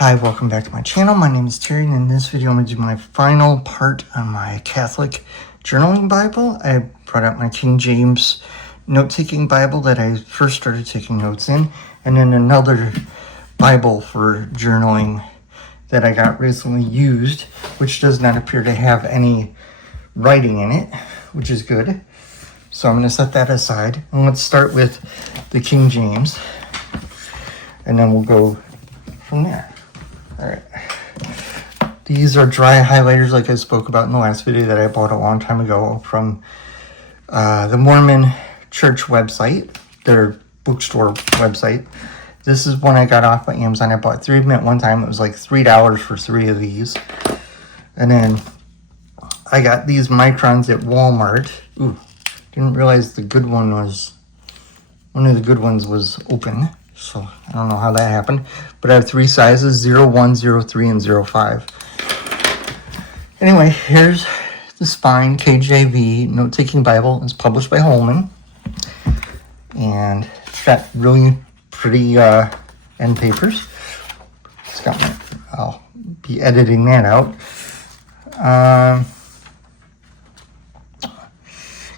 Hi, welcome back to my channel. My name is Terry, and in this video I'm going to do my final part on my Catholic journaling Bible. I brought out my King James note-taking Bible that I first started taking notes in, and then another Bible for journaling that I got recently used, which does not appear to have any writing in it, which is good. So I'm going to set that aside, and let's start with the King James, and then we'll go from there. All right. These are dry highlighters like I spoke about in the last video that I bought a long time ago from the Mormon Church website, their bookstore website. This is one I got off by Amazon. I bought 3 of them at one time. It was like $3 for 3 of these. And then I got these microns at Walmart. Ooh, didn't realize the good one was, one of the good ones was open. So I don't know how that happened, but I have 3 sizes, 0, 1, 0, 3, and 0, 5. Anyway, here's the spine KJV note-taking Bible. It's published by Holman, and it's got really pretty end papers. It's got my, I'll be editing that out.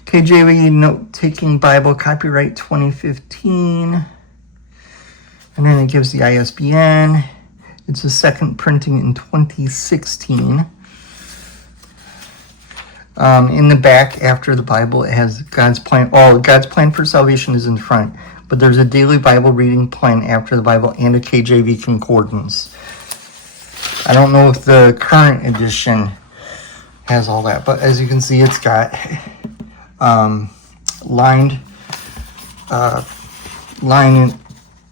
KJV note-taking Bible, copyright 2015. And then it gives the ISBN. It's a second printing in 2016. In the back, after the Bible, it has God's plan. Oh, God's plan for salvation is in front. But there's a daily Bible reading plan after the Bible and a KJV concordance. I don't know if the current edition has all that. But as you can see, it's got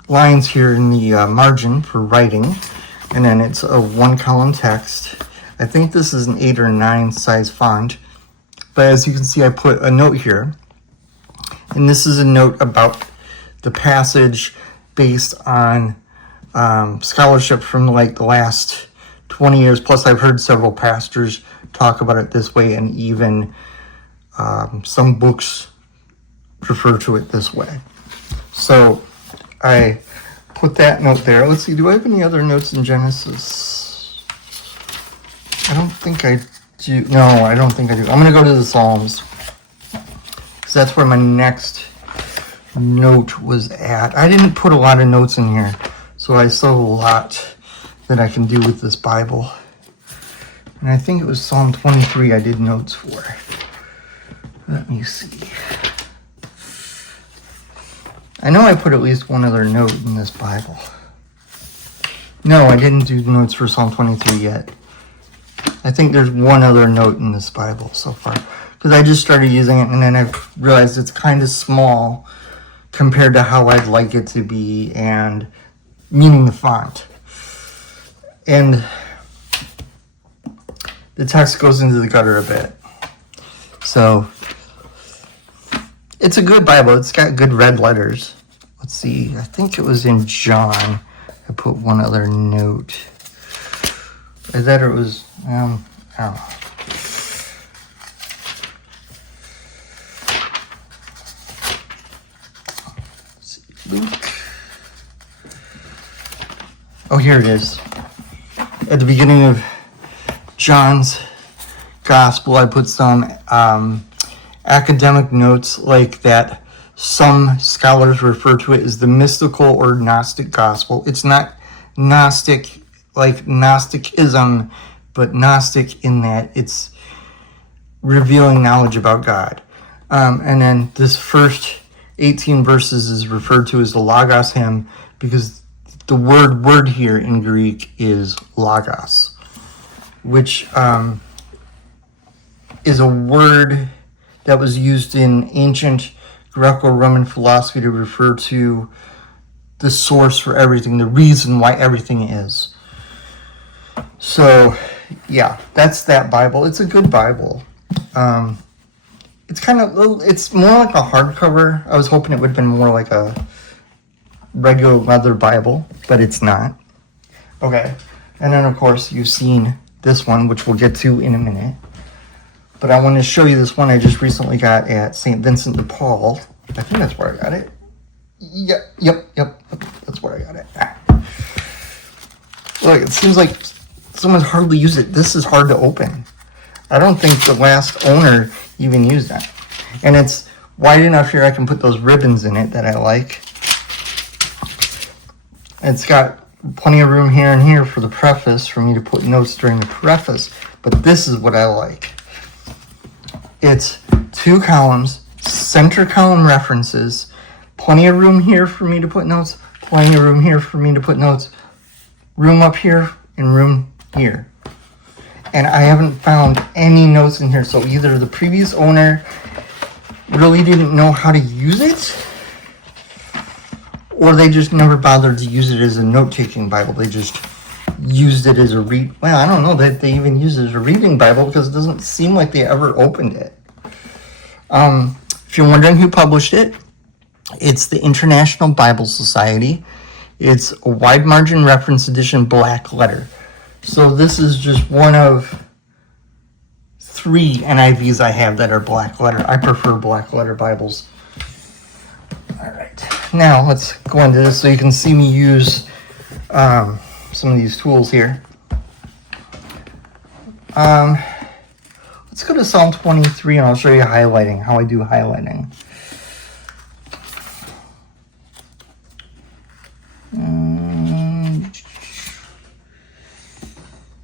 lines here in the margin for writing, and then it's a 1-column text. I think this is an 8 or 9 size font, but as you can see, I put a note here, and this is a note about the passage based on scholarship from like the last 20 years. Plus, I've heard several pastors talk about it this way, and even some books refer to it this way. So I put that note there. Let's see, do I have any other notes in Genesis? I don't think I do. No, I don't think I do. I'm going to go to the Psalms, because that's where my next note was at. I didn't put a lot of notes in here, so I still have a lot that I can do with this Bible. And I think it was Psalm 23 I did notes for. Let me see. I know I put at least one other note in this Bible. No, I didn't do notes for Psalm 23 yet. I think there's one other note in this Bible so far, because I just started using it, and then I realized it's kind of small compared to how I'd like it to be, and meaning the font. And the text goes into the gutter a bit. So it's a good Bible. It's got good red letters. Let's see. I think it was in John. I put one other note. Is that, or it was, I don't know. Let's see. Luke. Oh, here it is. At the beginning of John's Gospel, I put some academic notes like that. Some scholars refer to it as the mystical or Gnostic gospel. It's not Gnostic like Gnosticism, but Gnostic in that it's revealing knowledge about God. And then this first 18 verses is referred to as the Logos hymn, because the word here in Greek is Logos, which is a word that was used in ancient Greco-Roman philosophy to refer to the source for everything, the reason why everything is. So, yeah, that's that Bible. It's a good Bible. It's kind of, it's more like a hardcover. I was hoping it would have been more like a regular leather Bible, but it's not. Okay, and then of course you've seen this one, which we'll get to in a minute. But I want to show you this one I just recently got at St. Vincent de Paul. I think that's where I got it. Yep. That's where I got it. Look, it seems like someone's hardly used it. This is hard to open. I don't think the last owner even used that. And it's wide enough here I can put those ribbons in it that I like. It's got plenty of room here and here for the preface, for me to put notes during the preface. But this is what I like. It's 2 columns, center column references, plenty of room here for me to put notes, plenty of room here for me to put notes, room up here and room here. And I haven't found any notes in here, so either the previous owner really didn't know how to use it, or they just never bothered to use it as a note-taking Bible. They just used it as a well, I don't know that they even used it as a reading Bible, because it doesn't seem like they ever opened it. If you're wondering who published it, it's the International Bible Society. It's a wide margin reference edition, black letter. So this is just one of 3 NIVs I have that are black letter. I prefer black letter Bibles. All right, now let's go into this so you can see me use some of these tools here. Let's go to Psalm 23 and I'll show you highlighting, how I do highlighting.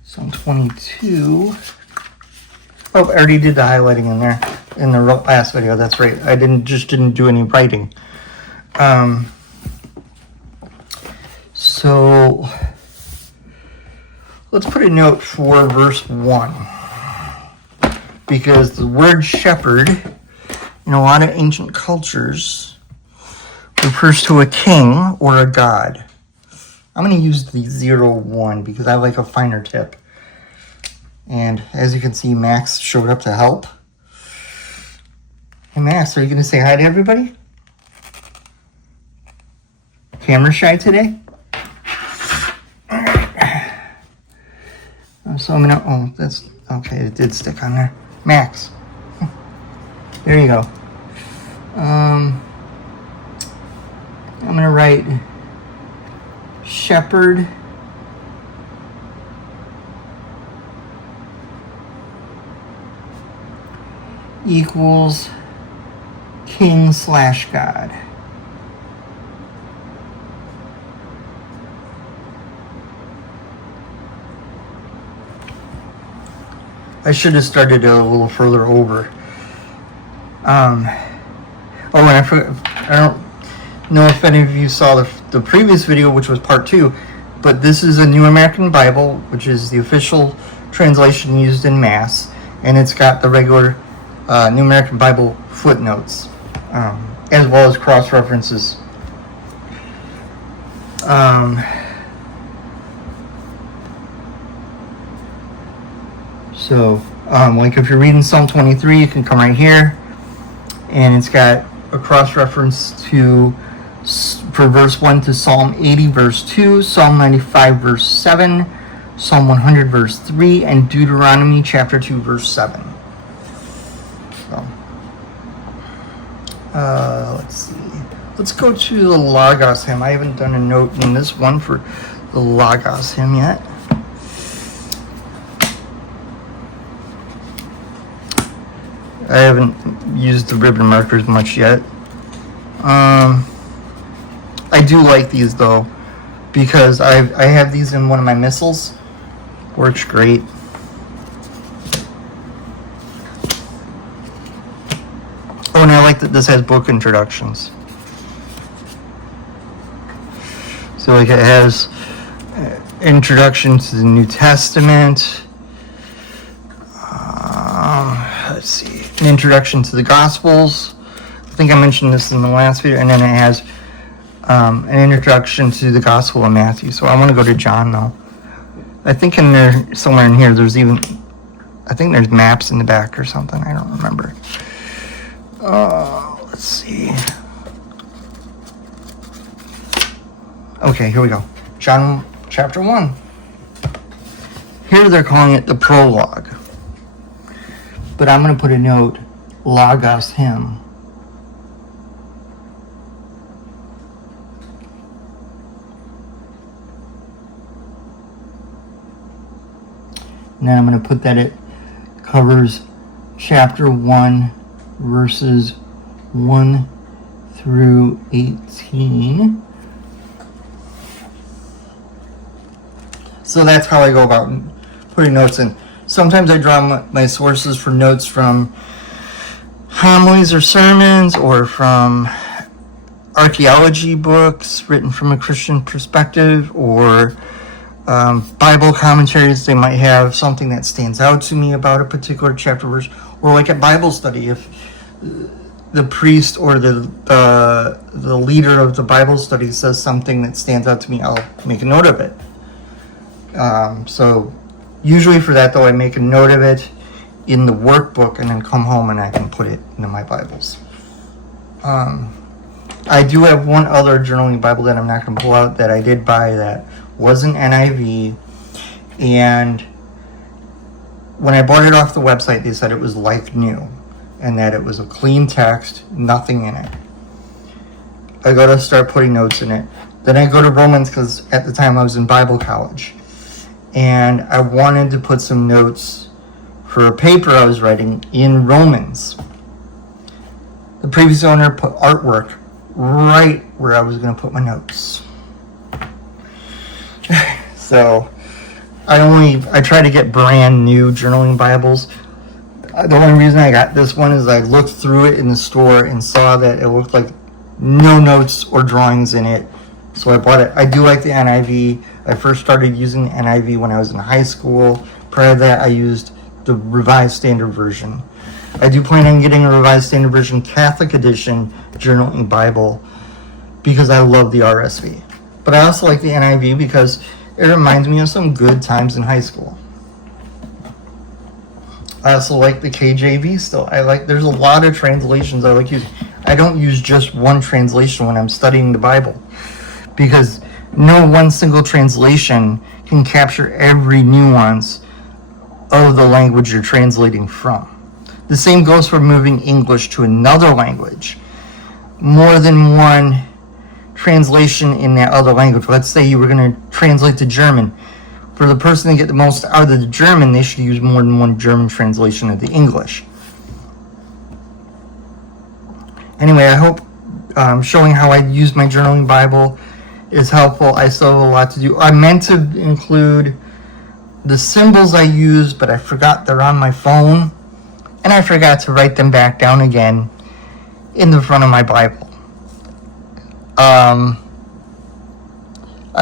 Psalm 22. Oh, I already did the highlighting in there in the last video. That's right. I didn't do any writing. So let's put a note for verse 1, because the word shepherd in a lot of ancient cultures refers to a king or a god. I'm going to use the 0-1 because I like a finer tip. And as you can see, Max showed up to help. Hey Max, are you going to say hi to everybody? Camera shy today? Alright. So I'm going to, oh, that's, okay, it did stick on there. Max. There you go. I'm going to write shepherd equals king/God. I should have started a little further over. Oh, and I forgot, I don't know if any of you saw the previous video, which was part 2, but this is a New American Bible, which is the official translation used in Mass, and it's got the regular New American Bible footnotes, as well as cross-references. So, like if you're reading Psalm 23, you can come right here, and it's got a cross-reference to, for verse 1 to Psalm 80 verse 2, Psalm 95 verse 7, Psalm 100 verse 3, and Deuteronomy chapter 2 verse 7. So, let's see. Let's go to the Logos hymn. I haven't done a note in this one for the Logos hymn yet. I haven't used the ribbon markers much yet. I do like these though, because I have these in one of my missals. Works great. Oh, and I like that this has book introductions. So like it has introduction to the New Testament. Let's see, an introduction to the Gospels. I think I mentioned this in the last video, and then it has an introduction to the Gospel of Matthew. So I want to go to John though. I think in there, somewhere in here, there's even, I think there's maps in the back or something. I don't remember. Let's see. Okay, here we go. John chapter 1. Here they're calling it the prologue. But I'm going to put a note, Logos hymn. And then I'm going to put that it covers chapter 1, verses 1 through 18. So that's how I go about putting notes in. Sometimes I draw my sources for notes from homilies or sermons, or from archaeology books written from a Christian perspective, or Bible commentaries. They might have something that stands out to me about a particular chapter verse, or like at Bible study, if the priest or the leader of the Bible study says something that stands out to me, I'll make a note of it. So usually for that, though, I make a note of it in the workbook and then come home and I can put it into my Bibles. I do have one other journaling Bible that I'm not going to pull out that I did buy that was an NIV, and when I bought it off the website, they said it was like new and that it was a clean text, nothing in it. I got to start putting notes in it. Then I go to Romans, because at the time I was in Bible college, and I wanted to put some notes for a paper I was writing in Romans. The previous owner put artwork right where I was going to put my notes. So I try to get brand new journaling Bibles. The only reason I got this one is I looked through it in the store and saw that it looked like no notes or drawings in it. So I bought it. I do like the NIV. I first started using the NIV when I was in high school. Prior to that, I used the Revised Standard Version. I do plan on getting a Revised Standard Version Catholic Edition journaling Bible because I love the RSV. But I also like the NIV because it reminds me of some good times in high school. I also like the KJV still. There's a lot of translations I like using. I don't use just one translation when I'm studying the Bible, because no one single translation can capture every nuance of the language you're translating from. The same goes for moving English to another language. More than one translation in that other language. Let's say you were going to translate to German. For the person to get the most out of the German, they should use more than one German translation of the English. Anyway, I hope showing how I use my journaling Bible is helpful. I still have a lot to do. I meant to include the symbols I use, but I forgot they're on my phone, and I forgot to write them back down again in the front of my Bible. I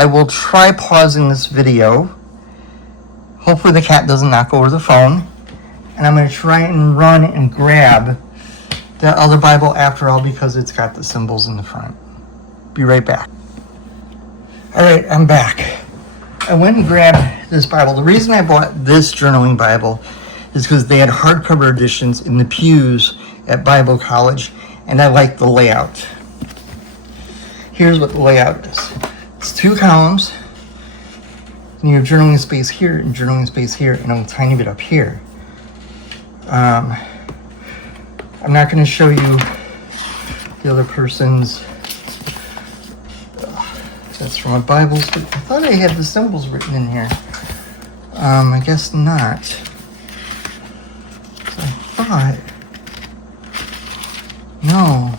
will try pausing this video. Hopefully the cat doesn't knock over the phone. And I'm going to try and run and grab that other Bible after all, because it's got the symbols in the front. Be right back. Alright, I'm back. I went and grabbed this Bible. The reason I bought this journaling Bible is because they had hardcover editions in the pews at Bible college, and I liked the layout. Here's what the layout is. It's 2 columns, and you have journaling space here and journaling space here, and a tiny bit up here. I'm not going to show you the other person's. That's from a Bible study. I thought I had the symbols written in here. I guess not. I thought. No.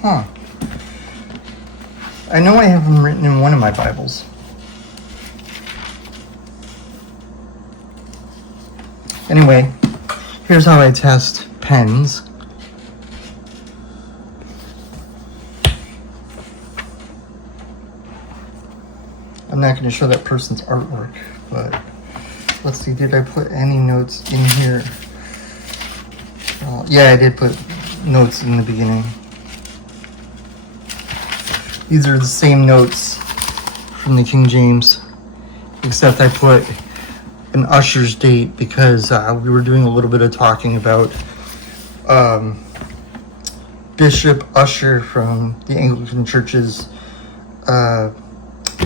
Huh. I know I have them written in one of my Bibles. Anyway, here's how I test pens. I'm not going to show that person's artwork, but let's see, did I put any notes in here? Yeah, I did put notes in the beginning. These are the same notes from the King James, except I put an usher's date because we were doing a little bit of talking about Bishop Usher from the Anglican Church's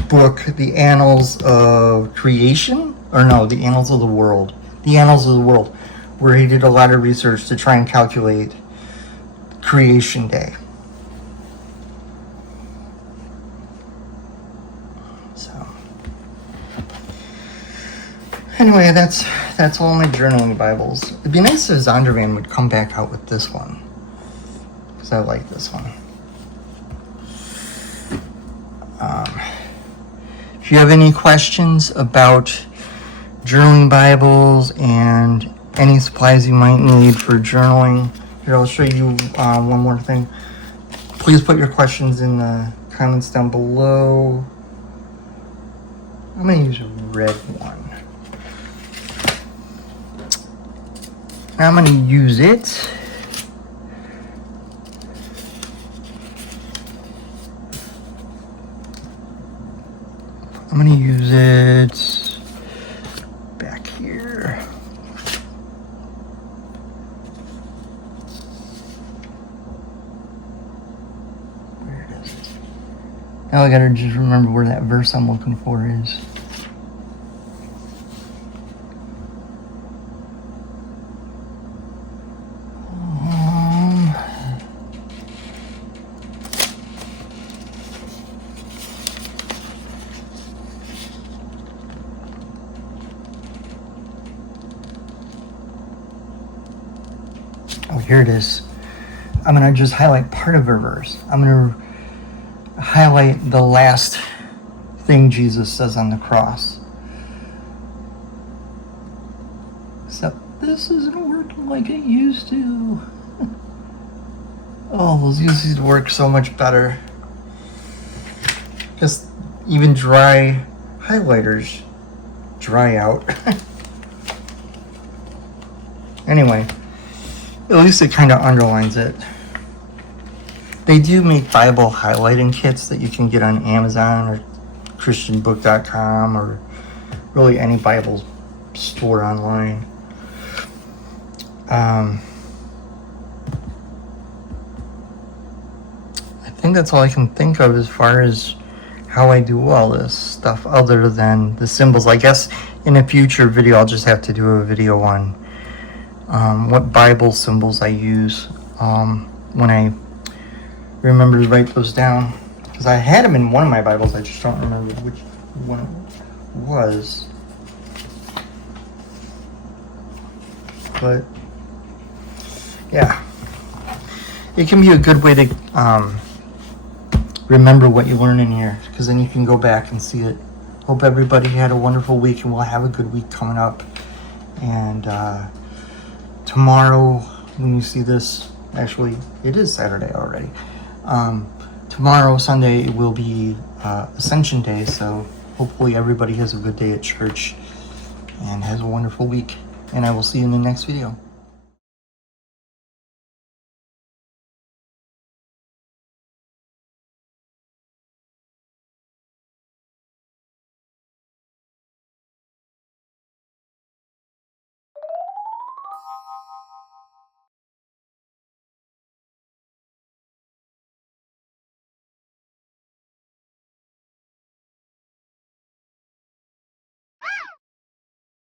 book, The Annals of Creation? Or no, The Annals of the World. The Annals of the World, where he did a lot of research to try and calculate Creation Day. Anyway, that's all my journaling Bibles. It'd be nice if Zondervan would come back out with this one, because I like this one. If you have any questions about journaling Bibles and any supplies you might need for journaling, here I'll show you one more thing. Please put your questions in the comments down below. I'm going to use a red one. I'm going to use it. I'm going to use it back here. Where it is. Now I got to just remember where that verse I'm looking for is. Oh, here it is. I'm going to just highlight part of a verse. I'm going to highlight the last thing Jesus says on the cross. Except this isn't working like it used to. Oh, those used to work so much better. Because even dry highlighters dry out. Anyway, at least it kind of underlines it. They do make Bible highlighting kits that you can get on Amazon or christianbook.com or really any Bible store online. I think that's all I can think of as far as how I do all this stuff other than the symbols. I guess in a future video I'll just have to do a video on what Bible symbols I use when I remember to write those down, because I had them in one of my Bibles. I just don't remember which one it was. But yeah, it can be a good way to remember what you learn in here, because then you can go back and see it. Hope everybody had a wonderful week, and we'll have a good week coming up. And tomorrow, when you see this, actually, it is Saturday already. Tomorrow, Sunday, it will be Ascension Day, so hopefully everybody has a good day at church and has a wonderful week. And I will see you in the next video.